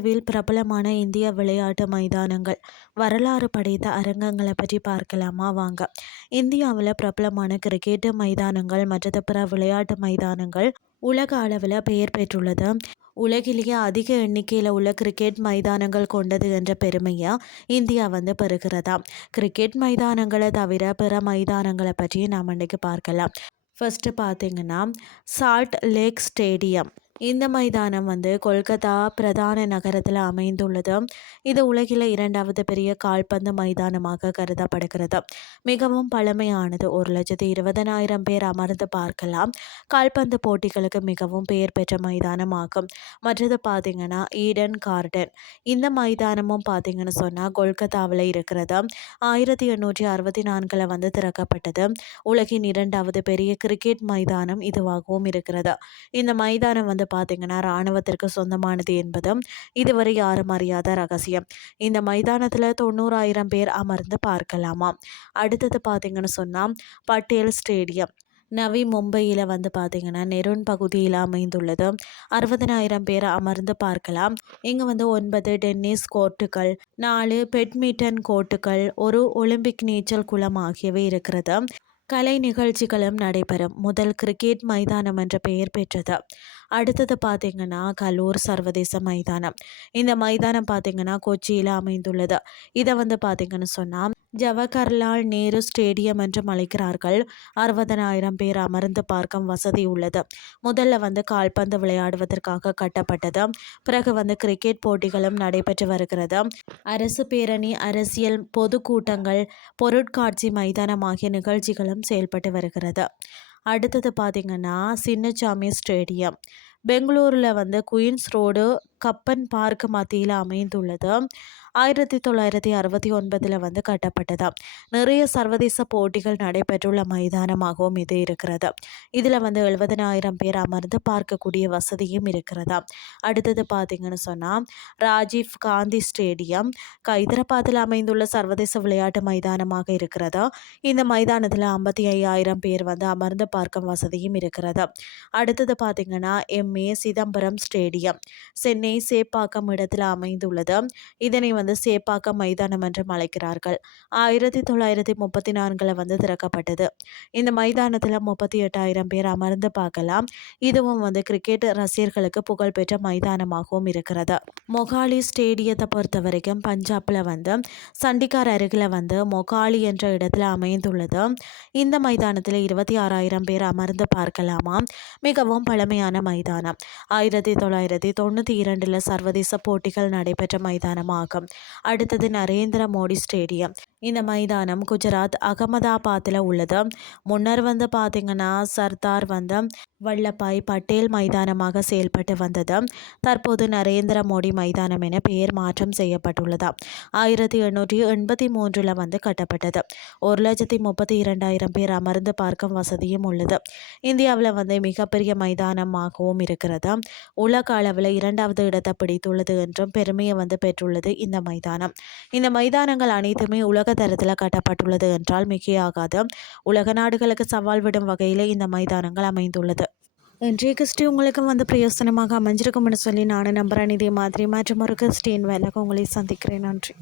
அளவில் பிரபலமான இந்திய விளையாட்டு மைதானங்கள், வரலாறு படைத்த அரங்கங்களை பற்றி பார்க்கலாமா வாங்க. இந்தியாவில் பிரபலமான கிரிக்கெட் மைதானங்கள் மற்றது பிற விளையாட்டு மைதானங்கள் உலக அளவில் பெயர் பெற்றுள்ளது. உலகிலேயே அதிக எண்ணிக்கையில் உள்ள கிரிக்கெட் மைதானங்கள் கொண்டது என்ற பெருமையை இந்தியா பெறுகிறதாம். கிரிக்கெட் மைதானங்களை தவிர பிற மைதானங்களை பற்றி நாம் இன்றைக்கு பார்க்கலாம். ஃபர்ஸ்ட் பார்த்தீங்கன்னா சால்ட் லேக் ஸ்டேடியம். இந்த மைதானம் கொல்கத்தா பிரதான நகரத்தில் அமைந்துள்ளது. இது உலகில் 2வது பெரிய கால்பந்து மைதானமாக கருதப்படுகிறது. மிகவும் பழமையானது. 1,20,000 பேர் அமர்ந்து பார்க்கலாம். கால்பந்து போட்டிகளுக்கு மிகவும் பெயர் பெற்ற மைதானமாகும். மற்றது பார்த்தீங்கன்னா ஈடன் கார்டன். இந்த மைதானமும் பார்த்தீங்கன்னு சொன்னால் கொல்கத்தாவில் இருக்கிறது. 1864 திறக்கப்பட்டது. உலகின் 2வது பெரிய கிரிக்கெட் மைதானம் இதுவாகவும் இருக்கிறது. இந்த மைதானம் பார்த்தீங்கன்னா இராணுவத்திற்கு சொந்தமானது என்பதும் இதுவரை யாரும் அறியாத ரகசியம். இந்த மைதானத்தில் 90,000 பேர் அமர்ந்து பார்க்கலாமா. அடுத்தது பார்த்தீங்கன்னு சொன்னால் பட்டேல் ஸ்டேடியம். நவி மும்பையில் பார்த்தீங்கன்னா நெருன் பகுதியில் அமைந்துள்ளது. 60,000 பேர் அமர்ந்து பார்க்கலாம். இங்கே 9 டென்னிஸ் கோர்ட்டுகள், 4 பேட்மிண்டன் கோர்ட்டுகள், ஒரு ஒலிம்பிக் நீச்சல் குளம் ஆகியவை இருக்கிறது. கலை நிகழ்ச்சிகளும் நடைபெறும். முதல் கிரிக்கெட் மைதானம் என்ற பெயர் பெற்றது. அடுத்தது பார்த்தீங்கன்னா கலூர் சர்வதேச மைதானம். இந்த மைதானம் பார்த்தீங்கன்னா கொச்சியில் அமைந்துள்ளது. இதை பார்த்தீங்கன்னு சொன்னால் ஜவஹர்லால் நேரு ஸ்டேடியம் என்றும் அழைக்கிறார்கள். 60,000 பேர் அமர்ந்து பார்க்கும் வசதி உள்ளது. முதல்ல கால்பந்து விளையாடுவதற்காக கட்டப்பட்டது. பிறகு கிரிக்கெட் போட்டிகளும் நடைபெற்று வருகிறது. அரசு பேரணி, அரசியல் பொதுக்கூட்டங்கள், பொருட்காட்சி மைதானம் ஆகிய நிகழ்ச்சிகளும் செயல்பட்டு வருகிறது. அடுத்தது பார்த்தீங்கன்னா சின்னசாமி ஸ்டேடியம். பெங்களூரில் குயின்ஸ் ரோடு கப்பன் பார்க் மத்தியில் அமைந்துள்ளது. 1969 கட்டப்பட்டது. நிறைய சர்வதேச போட்டிகள் நடைபெற்றுள்ள மைதானமாகவும் இது இருக்கிறது. இதில் 70,000 பேர் அமர்ந்து பார்க்கக்கூடிய வசதியும் இருக்கிறதா. அடுத்தது பார்த்தீங்கன்னு சொன்னால் ராஜீவ் காந்தி ஸ்டேடியம் ஹைதராபாத்தில் அமைந்துள்ள சர்வதேச விளையாட்டு மைதானமாக இருக்கிறது. இந்த மைதானத்தில் 55,000 பேர் அமர்ந்து பார்க்கும் வசதியும் இருக்கிறது. அடுத்தது பார்த்தீங்கன்னா எம்ஏ சிதம்பரம் ஸ்டேடியம் சென்னை சேப்பாக்கம் இடத்தில் அமைந்துள்ளது. இதனை சேப்பாக்கம் மைதானம் என்றும் அழைக்கிறார்கள். 1934 திறக்கப்பட்டது. இந்த மைதானத்தில் 38,000 பேர் அமர்ந்து பார்க்கலாம். இதுவும் கிரிக்கெட் ரசிகர்களுக்கு புகழ்பெற்ற மைதானமாகவும் இருக்கிறது. மொகாலி ஸ்டேடியத்தை பொறுத்த வரைக்கும் பஞ்சாப்ல சண்டிகார் அருகில் மொகாலி என்ற இடத்துல அமைந்துள்ளது. இந்த மைதானத்தில் 26,000 பேர் அமர்ந்து பார்க்கலாமா. மிகவும் பழமையான மைதானம். 1992 சர்வதேச போட்டிகள் நடைபெற்ற மைதானமாகும். அடுத்தது நரேந்திர மோடி ஸ்டேடியம். இந்த மைதானம் குஜராத் அகமதாபாத்தில் உள்ளது. முன்னர் பார்த்தீங்கன்னா சர்தார் வல்லபாய் பட்டேல் மைதானமாக செயல்பட்டு வந்தது. தற்போது நரேந்திர மோடி மைதானம் என பெயர் மாற்றம் செய்யப்பட்டுள்ளது. 1883 கட்டப்பட்டது. 1,32,000 பேர் அமர்ந்து பார்க்கும் வசதியும் உள்ளது. இந்தியாவில் மிகப்பெரிய மைதானமாகவும் இருக்கிறது. உலக அளவில் 2வது இடத்தை பிடித்துள்ளது என்றும் பெருமையை பெற்றுள்ளது இந்த மைதானம். இந்த மைதானங்கள் அனைத்துமே உலக தரத்தில் கட்டப்பட்டுள்ளது என்றால் மிகையாகாது. உலக நாடுகளுக்கு சவால் விடும் வகையில் இந்த மைதானங்கள் அமைந்துள்ளது. இன்றைய கிறிஸ்டி உங்களுக்கு பிரயோசனமாக அமைஞ்சிருக்கும்னு சொல்லி நான் நம்புகிறேன். இதே மாதிரி மற்றும் ஒரு கிறிஸ்டின் வேலைக்கு உங்களை சந்திக்கிறேன். நன்றி.